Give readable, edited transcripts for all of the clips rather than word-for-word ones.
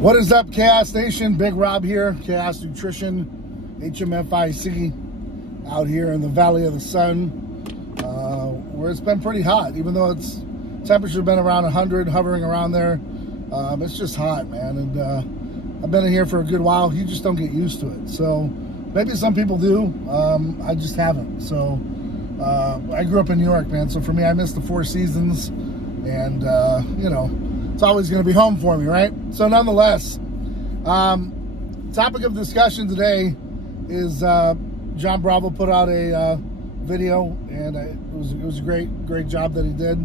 What is up, Chaos Nation? Big Rob here, Chaos Nutrition, HMFIC, out here in the Valley of the Sun, where it's been pretty hot, even though it's temperature's been around 100, hovering around there. It's just hot, man, and I've been in here for a good while. You just don't get used to it. So maybe some people do. I just haven't. So I grew up in New York, man. So for me, I missed the Four Seasons, and you know, it's always going to be home for me, right? So nonetheless, topic of discussion today is John Bravo put out a video, and it was a great job that he did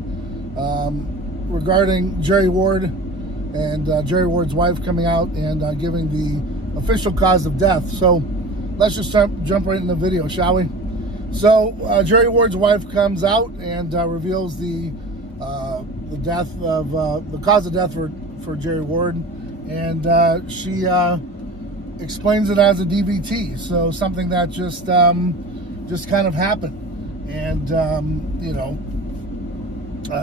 regarding Jerry Ward and Jerry Ward's wife coming out and giving the official cause of death. So let's just jump right in the video, shall we? So Jerry Ward's wife comes out and reveals the death of the cause of death for Jerry Ward, and she explains it as a DVT, so something that just kind of happened, and you know,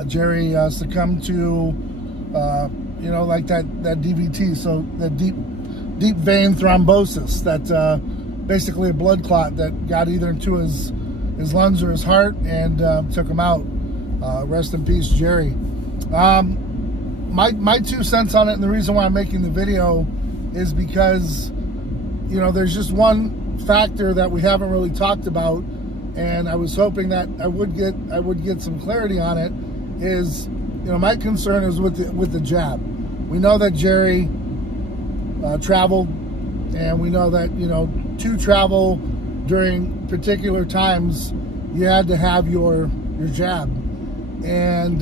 Jerry succumbed to you know, like that DVT, so that deep vein thrombosis, that basically a blood clot that got either into his lungs or his heart and took him out. Rest in peace, Jerry. My 2 cents on it, and the reason why I'm making the video is because, you know, there's just one factor that we haven't really talked about, and I was hoping that I would get some clarity on it. Is, you know, my concern is with the jab. We know that Jerry traveled, and we know that, you know, to travel during particular times, you had to have your jab. And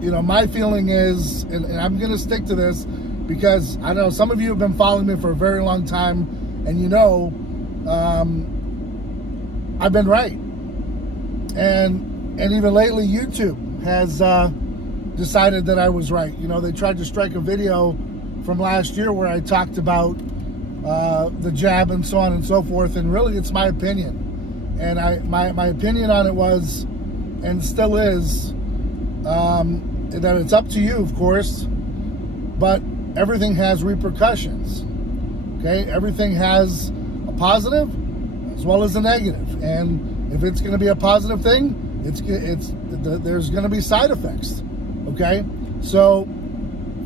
you know, my feeling is, and I'm going to stick to this because I know some of you have been following me for a very long time, and you know, I've been right. And even lately, YouTube has decided that I was right. You know, they tried to strike a video from last year where I talked about the jab and so on and so forth, and really it's my opinion. And my opinion on it was, and still is, that it's up to you, of course, but everything has repercussions, okay? Everything has a positive as well as a negative, and if it's going to be a positive thing, there's going to be side effects, okay? So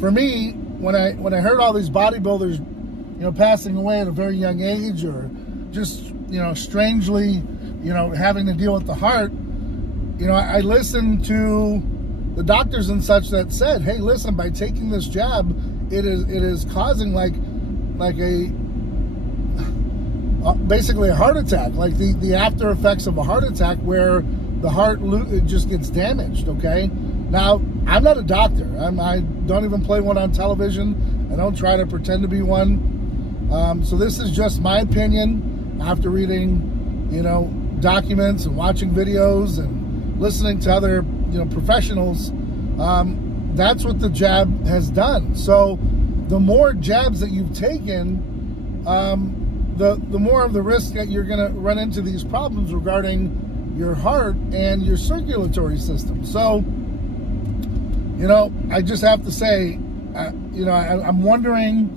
for me, when I heard all these bodybuilders, you know, passing away at a very young age, or just, you know, strangely, you know, having to deal with the heart, you know, I listened to the doctors and such that said, hey, listen, by taking this jab, it is causing like basically a heart attack, like the after effects of a heart attack, where the heart it just gets damaged, okay? Now, I'm not a doctor. I don't even play one on television. I don't try to pretend to be one. So this is just my opinion after reading, you know, documents and watching videos and listening to other, you know, professionals. That's what the jab has done. So the more jabs that you've taken, the more of the risk that you're going to run into these problems regarding your heart and your circulatory system. So, you know, I just have to say, you know, I'm wondering,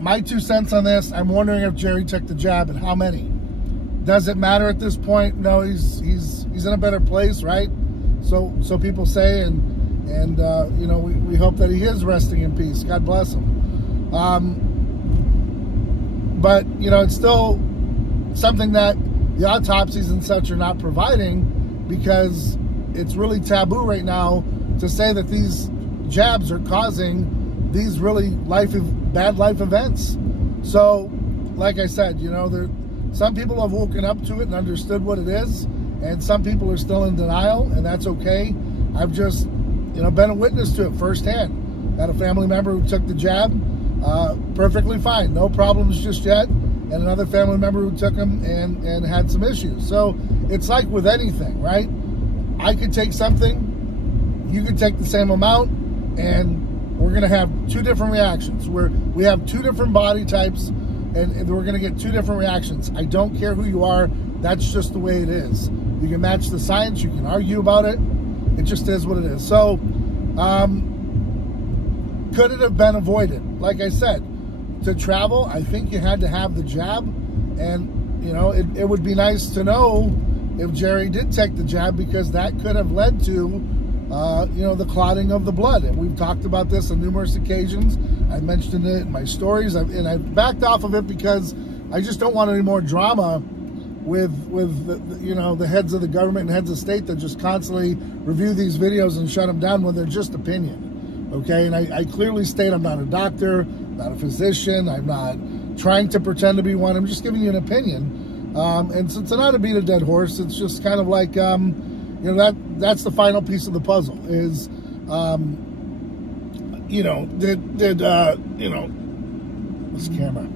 my 2 cents on this, I'm wondering if Jerry took the jab and how many. Does it matter at this point? No, he's in a better place, right? So people say, and you know, we hope that he is resting in peace. God bless him. But you know, it's still something that the autopsies and such are not providing, because it's really taboo right now to say that these jabs are causing these really bad life events. So, like I said, you know, some people have woken up to it and understood what it is, and some people are still in denial, and that's okay. I've just, you know, been a witness to it firsthand. Got a family member who took the jab, perfectly fine, no problems just yet, and another family member who took them and had some issues. So it's like with anything, right? I could take something, you could take the same amount, and we're going to have 2 different reactions. We have 2 different body types, and we're going to get 2 different reactions. I don't care who you are. That's just the way it is. You can match the science. You can argue about it. It just is what it is. So Could it have been avoided? Like I said, to travel, I think you had to have the jab. And, you know, it would be nice to know if Jerry did take the jab, because that could have led to, you know, the clotting of the blood. And we've talked about this on numerous occasions. I mentioned it in my stories, and I backed off of it because I just don't want any more drama with you know, the heads of the government and heads of state that just constantly review these videos and shut them down when they're just opinion. Okay, and I clearly state I'm not a doctor, not a physician. I'm not trying to pretend to be one. I'm just giving you an opinion. And so, to not to beat a dead horse, it's just kind of like, you know, that's the final piece of the puzzle is, you know, you know, this camera.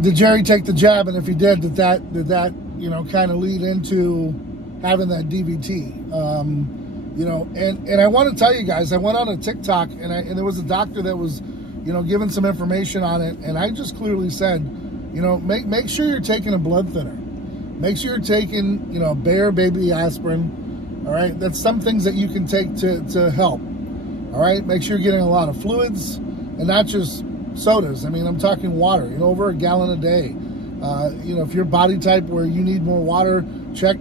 Did Jerry take the jab? And if he did that, you know, kind of lead into having that DVT? You know, and I want to tell you guys, I went on a TikTok and there was a doctor that was, you know, giving some information on it, and I just clearly said, you know, make sure you're taking a blood thinner. Make sure you're taking, you know, Bayer baby aspirin. All right, that's some things that you can take to help. All right, make sure you're getting a lot of fluids and not just sodas. I mean, I'm talking water, you know, over a gallon a day. You know, if you're body type where you need more water, check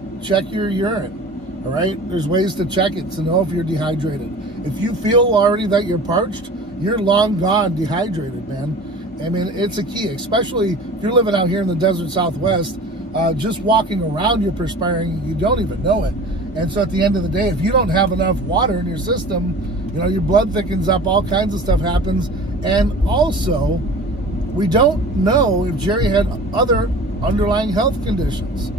your urine. All right, there's ways to check it to know if you're dehydrated. If you feel already that you're parched, you're long gone dehydrated, man. I mean, it's a key, especially if you're living out here in the desert Southwest. Just walking around, you're perspiring, you don't even know it. And so at the end of the day, if you don't have enough water in your system, you know, your blood thickens up, all kinds of stuff happens. And also, we don't know if Jerry had other underlying health conditions.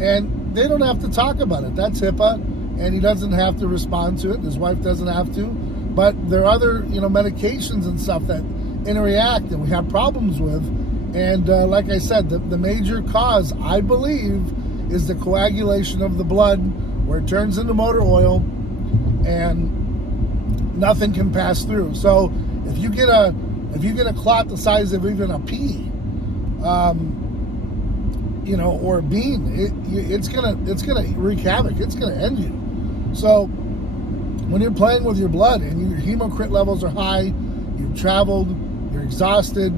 And they don't have to talk about it. That's HIPAA, and he doesn't have to respond to it. His wife doesn't have to. But there are other, you know, medications and stuff that interact and we have problems with. And like I said, the major cause, I believe, is the coagulation of the blood, where it turns into motor oil and nothing can pass through. So if you get a clot the size of even a pea, you know, or a bean, it's gonna wreak havoc. It's gonna end you. So when you're playing with your blood and your hemocrit levels are high, you've traveled, you're exhausted,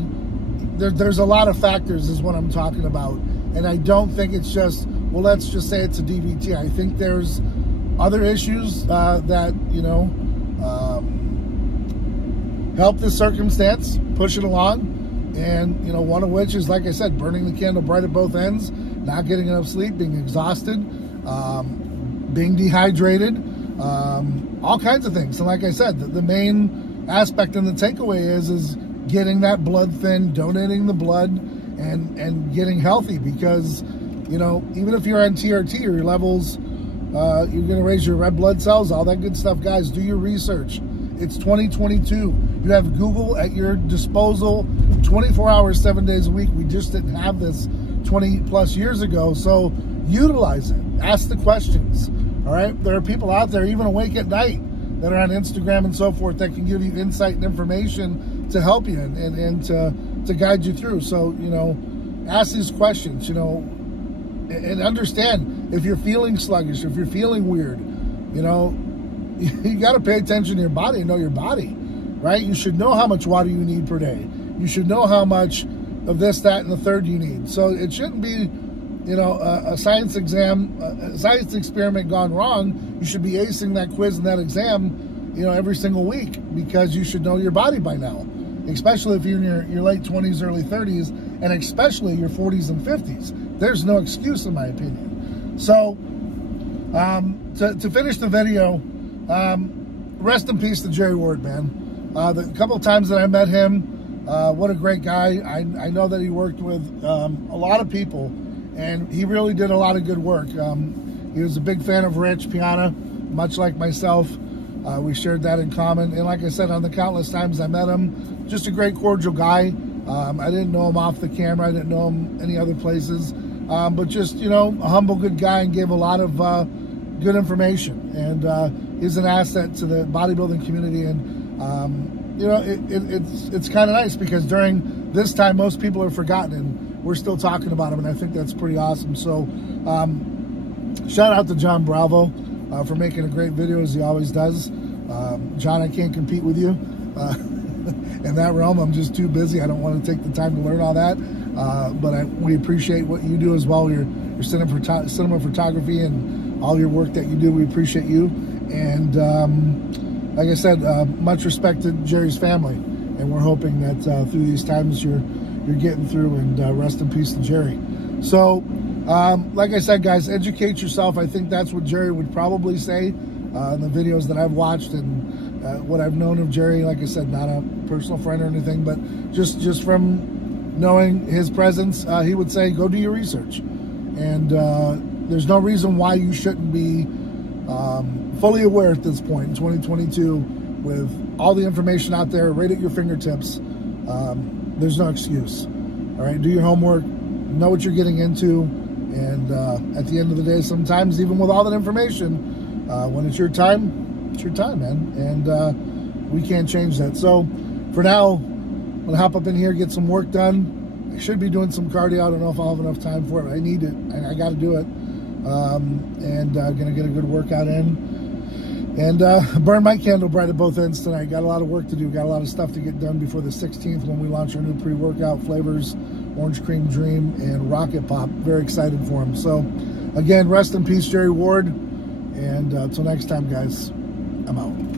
there's a lot of factors is what I'm talking about. And I don't think it's just, well, let's just say it's a DVT. I think there's other issues that, you know, help this circumstance, push it along. And, you know, one of which is, like I said, burning the candle bright at both ends, not getting enough sleep, being exhausted, being dehydrated, all kinds of things. And like I said, the main aspect and the takeaway is getting that blood thin, donating the blood, and getting healthy. Because, you know, even if you're on TRT, your levels, you're going to raise your red blood cells, all that good stuff. Guys, do your research. It's 2022. You have Google at your disposal 24 hours, 7 days a week. We just didn't have this 20 plus years ago. So utilize it. Ask the questions. All right. There are people out there, even awake at night, that are on Instagram and so forth, that can give you insight and information to help you and to guide you through. So, you know, ask these questions, you know, and understand if you're feeling sluggish, if you're feeling weird, you know, you got to pay attention to your body and know your body, right? You should know how much water you need per day. You should know how much of this, that, and the third you need. So it shouldn't be, you know, a science exam, a science experiment gone wrong. You should be acing that quiz and that exam, you know, every single week, because you should know your body by now, especially if you're in your late 20s, early 30s, and especially your 40s and 50s. There's no excuse, in my opinion. So to finish the video, rest in peace to Jerry Ward, man. The couple of times that I met him, what a great guy. I know that he worked with a lot of people, and he really did a lot of good work. He was a big fan of Rich Piana, much like myself. We shared that in common. And like I said, on the countless times I met him, just a great, cordial guy. I didn't know him off the camera. I didn't know him any other places. But just, you know, a humble, good guy, and gave a lot of good information. And he's an asset to the bodybuilding community. And, you know, it's kind of nice, because during this time, most people are forgotten, and we're still talking about him. And I think that's pretty awesome. So shout out to John Bravo for making a great video, as he always does. John, I can't compete with you in that realm. I'm just too busy. I don't want to take the time to learn all that. But we appreciate what you do as well. Your cinema photography and all your work that you do. We appreciate you. And like I said, much respect to Jerry's family. And we're hoping that through these times you're getting through. And rest in peace to Jerry. So, like I said, guys, educate yourself. I think that's what Jerry would probably say in the videos that I've watched and what I've known of Jerry. Like I said, not a personal friend or anything, but just from knowing his presence, he would say, go do your research. And there's no reason why you shouldn't be fully aware at this point in 2022 with all the information out there right at your fingertips. There's no excuse. All right, do your homework, know what you're getting into, and at the end of the day, sometimes even with all that information, when it's your time, man. And we can't change that. So for now, I'm gonna hop up in here, get some work done. I should be doing some cardio. I don't know if I'll have enough time for it. I need it. I got to do it. And gonna get a good workout in. And burn my candle bright at both ends tonight. Got a lot of work to do. Got a lot of stuff to get done before the 16th when we launch our new pre-workout flavors, Orange Cream Dream and Rocket Pop. Very excited for them. So, again, rest in peace, Jerry Ward. And until next time, guys, I'm out.